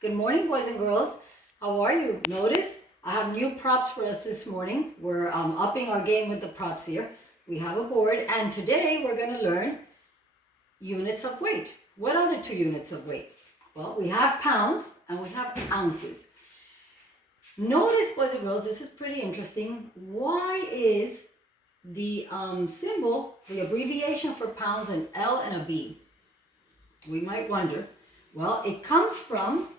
Good morning, boys and girls. How are you? Notice I have new props for us this morning. We're upping our game with the props here. We have a board, and today we're going to learn units of weight. What are the two units of weight? Well, we have pounds and we have ounces. Notice, boys and girls, this is pretty interesting. Why is the symbol, the abbreviation for pounds, an L and a B? We might wonder. Well, it comes from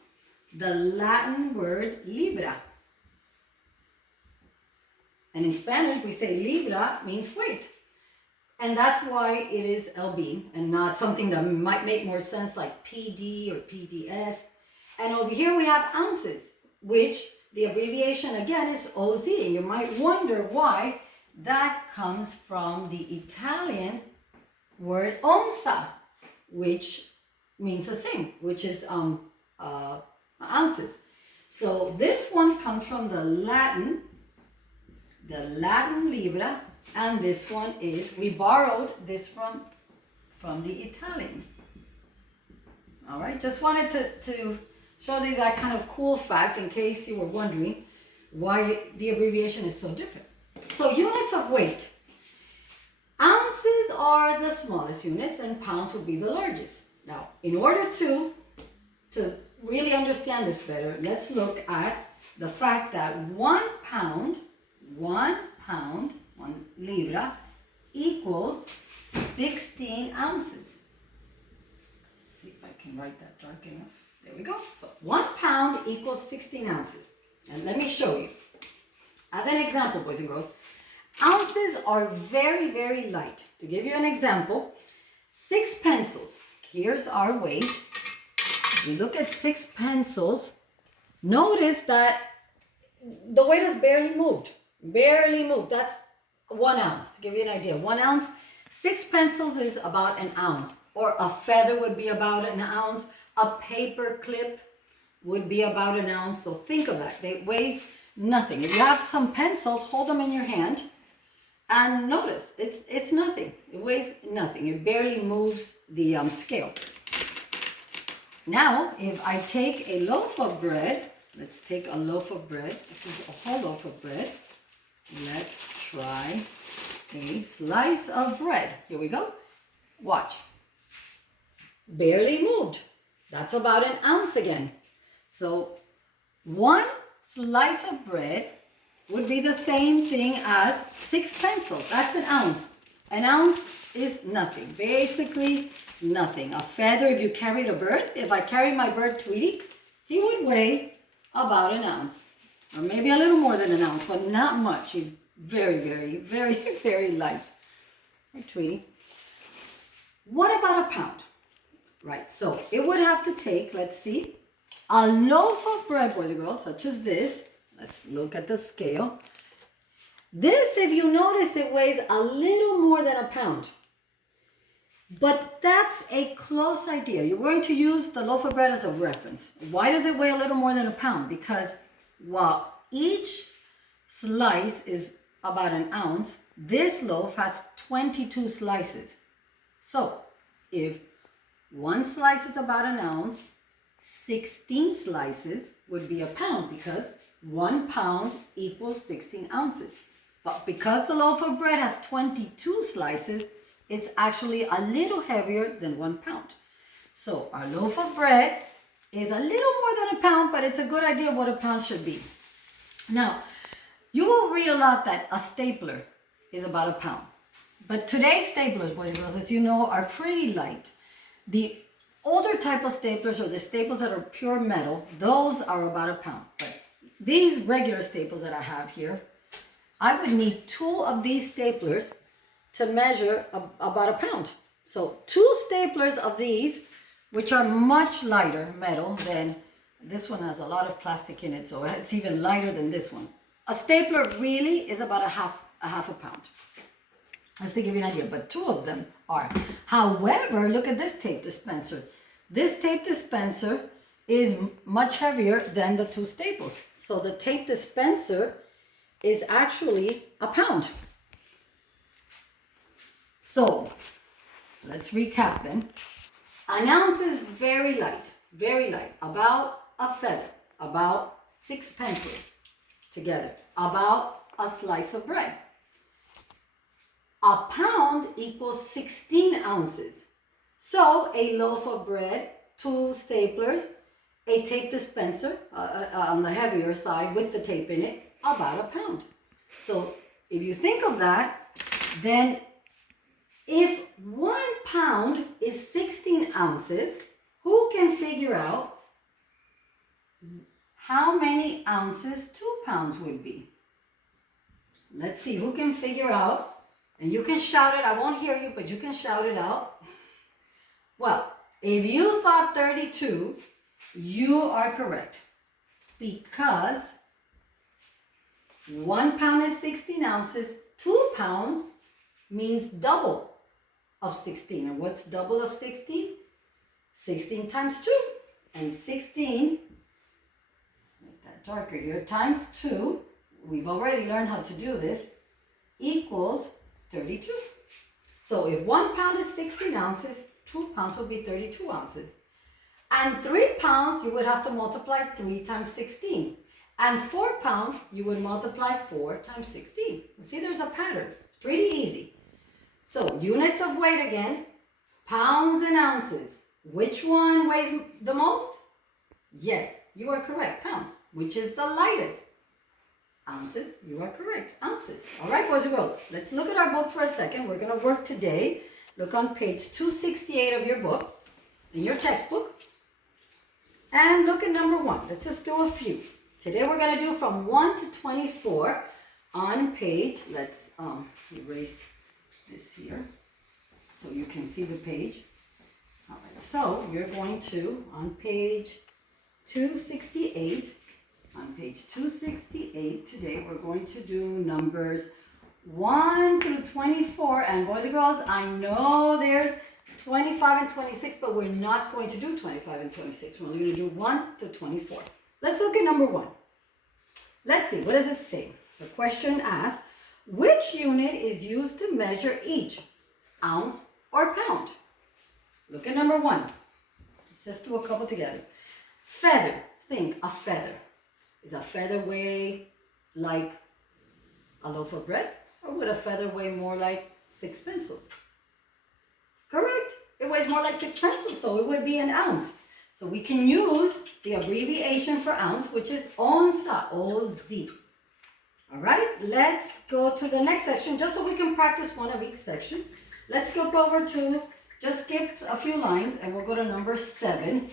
the Latin word libra. And in Spanish, we say libra means weight. And that's why it is LB and not something that might make more sense like PD or PDS. And over here we have ounces, which the abbreviation again is OZ. And you might wonder why that comes from the Italian word onza, which means the same, which is ounces. So this one comes from the Latin libra, and this one is, we borrowed this from the Italians. All right, just wanted to show you that kind of cool fact in case you were wondering why the abbreviation is so different. So units of weight. Ounces are the smallest units and pounds would be the largest. Now, in order to really understand this better, let's look at the fact that 1 pound, 1 libra equals 16 ounces. Let's see if I can write that dark enough. There we go. So 1 pound equals 16 ounces. And let me show you. As an example, boys and girls, ounces are very, very light. To give you an example, 6 pencils. Here's our weight. If you look at 6 pencils, notice that the weight has barely moved. Barely moved. That's 1 ounce. To give you an idea, 1 ounce, 6 pencils is about an ounce. Or a feather would be about an ounce. A paper clip would be about an ounce. So think of that. It weighs nothing. If you have some pencils, hold them in your hand and notice it's nothing. It weighs nothing. It barely moves the scale. Now, if I take a loaf of bread, let's take a loaf of bread. This is a whole loaf of bread. Let's try a slice of bread. Here we go. Watch. Barely moved. That's about an ounce again. So 1 slice of bread would be the same thing as 6 pencils. That's an ounce. An ounce is nothing. Basically nothing. A feather, if you carried a bird, if I carry my bird Tweety, he would weigh about an ounce. Or maybe a little more than an ounce, but not much. He's very, very, very, very light. Right, Tweety? What about a pound? Right, so it would have to take, let's see, a loaf of bread, boys and girls, such as this. Let's look at the scale. This, if you notice, it weighs a little more than a pound. But that's a close idea. You're going to use the loaf of bread as a reference. Why does it weigh a little more than a pound? Because while each slice is about an ounce, this loaf has 22 slices. So if 1 slice is about an ounce, 16 slices would be a pound because 1 pound equals 16 ounces. But because the loaf of bread has 22 slices, it's actually a little heavier than 1 pound. So our loaf of bread is a little more than a pound, but it's a good idea what a pound should be. Now, you will read a lot that a stapler is about a pound. But today's staplers, boys and girls, as you know, are pretty light. The older type of staplers, or the staples that are pure metal, those are about a pound. But these regular staples that I have here, I would need 2 of these staplers to measure about a pound. So 2 staplers of these, which are much lighter metal than this one, has a lot of plastic in it, so it's even lighter than this one. A stapler really is about a half a pound. Just to give you an idea, but 2 of them are. However, look at this tape dispenser. This tape dispenser is much heavier than the 2 staples. So the tape dispenser is actually a pound. So let's recap then. An ounce is very light, about a feather, about 6 pencils together, about a slice of bread. A pound equals 16 ounces. So a loaf of bread, 2 staplers, a tape dispenser on the heavier side with the tape in it, about a pound. So if you think of that, then if 1 pound is 16 ounces, who can figure out how many ounces 2 pounds would be? Let's see, who can figure out? And you can shout it, I won't hear you, but you can shout it out. Well, if you thought 32, you are correct. Because 1 pound is 16 ounces, 2 pounds means double of 16. And what's double of 16? 16 times 2. And 16, make that darker here, times 2, we've already learned how to do this, equals 32. So if 1 pound is 16 ounces, 2 pounds will be 32 ounces. And 3 pounds, you would have to multiply 3 times 16. And 4 pounds, you would multiply 4 times 16. You see, there's a pattern. It's pretty easy. So units of weight again, pounds and ounces. Which one weighs the most? Yes, you are correct, pounds. Which is the lightest? Ounces, you are correct, ounces. All right, boys and girls, let's look at our book for a second. We're going to work today. Look on page 268 of your book, in your textbook. And look at number 1. Let's just do a few. Today we're going to do from 1 to 24 on page, let's erase this here so you can see the page. All right, so you're going to, on page 268, on page 268 today, we're going to do numbers 1 through 24. And boys and girls, I know there's 25 and 26, but we're not going to do 25 and 26. We're only going to do 1 to 24. Let's look at number 1. Let's see, what does it say? The question asks, which unit is used to measure each, ounce or pound? Look at number 1. Let's just do a couple together. Feather. Think a feather. Is a feather weigh like a loaf of bread? Or would a feather weigh more like 6 pencils? Correct. It weighs more like 6 pencils, so it would be an ounce. So we can use the abbreviation for ounce, which is onza, O-Z. All right, let's go to the next section, just so we can practice one of each section. Let's go over to, just skip a few lines, and we'll go to number 7,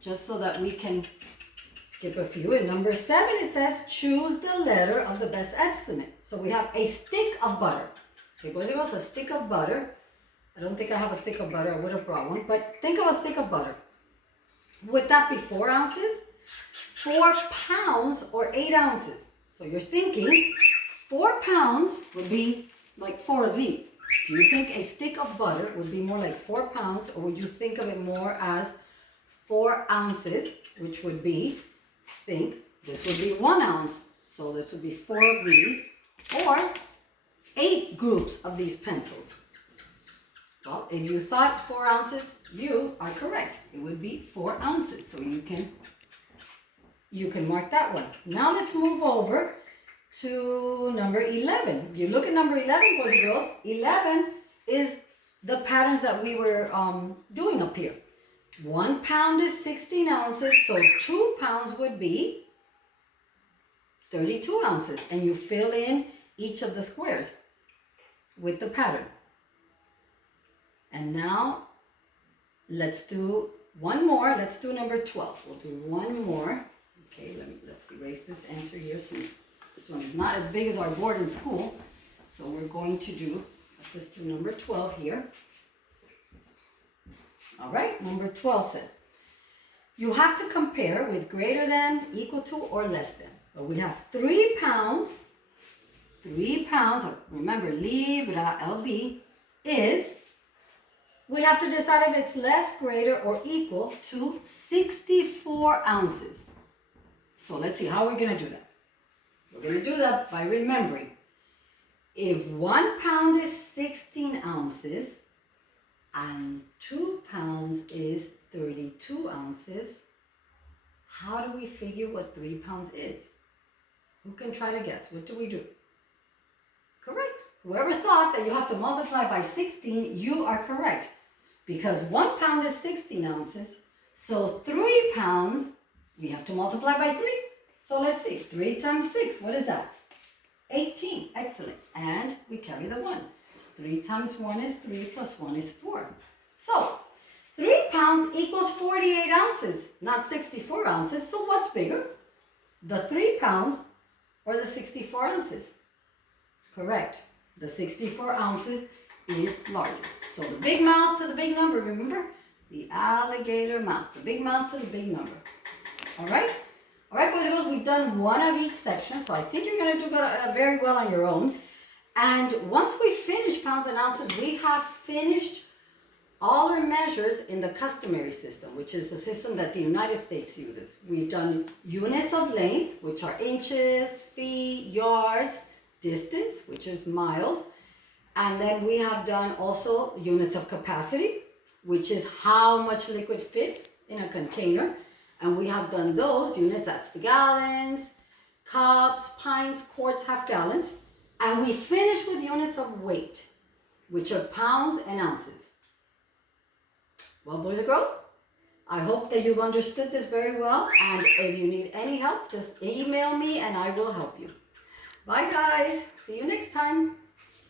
just so that we can skip a few. In number 7, it says, choose the letter of the best estimate. So we have a stick of butter. Okay, boys and girls, a stick of butter. I don't think I have a stick of butter. I would have brought one, but think of a stick of butter. Would that be 4 ounces, 4 pounds, or 8 ounces? So you're thinking 4 pounds would be like 4 of these. Do you think a stick of butter would be more like 4 pounds, or would you think of it more as 4 ounces, which would be, think, this would be 1 ounce. So this would be 4 of these, or 8 groups of these pencils. Well, if you thought 4 ounces, you are correct. It would be 4 ounces. So you can mark that one. Now let's move over to number 11. If you look at number 11, boys and girls, 11 is the patterns that we were doing up here. 1 pound is 16 ounces, so 2 pounds would be 32 ounces. And you fill in each of the squares with the pattern. And now let's do one more. Let's do number 12. We'll do one more. Okay, let's erase this answer here, since this one is not as big as our board in school. So we're going to do, let's just do number 12 here. All right, number 12 says, you have to compare with greater than, equal to, or less than. But we have 3 pounds. 3 pounds, remember, libra, LB, is, we have to decide if it's less, greater, or equal to 64 ounces. So let's see, how are we going to do that? We're going to do that by remembering, if 1 pound is 16 ounces and 2 pounds is 32 ounces, how do we figure what 3 pounds is? Who can try to guess? What do we do? Correct. Whoever thought that you have to multiply by 16, you are correct. Because 1 pound is 16 ounces. So 3 pounds, we have to multiply by 3. So let's see. 3 times 6, what is that? 18. Excellent. And we carry the 1. 3 times 1 is 3 plus 1 is 4. So 3 pounds equals 48 ounces, not 64 ounces. So what's bigger? The 3 pounds or the 64 ounces? Correct. The 64 ounces is larger. So the big mouth to the big number, remember? The alligator mouth. The big mouth to the big number. All right? All right, boys and girls, we've done one of each section. So I think you're going to do very well on your own. And once we finish pounds and ounces, we have finished all our measures in the customary system, which is the system that the United States uses. We've done units of length, which are inches, feet, yards, distance, which is miles. And then we have done also units of capacity, which is how much liquid fits in a container. And we have done those units, that's the gallons, cups, pints, quarts, half gallons. And we finish with units of weight, which are pounds and ounces. Well, boys and girls, I hope that you've understood this very well. And if you need any help, just email me and I will help you. Bye, guys. See you next time.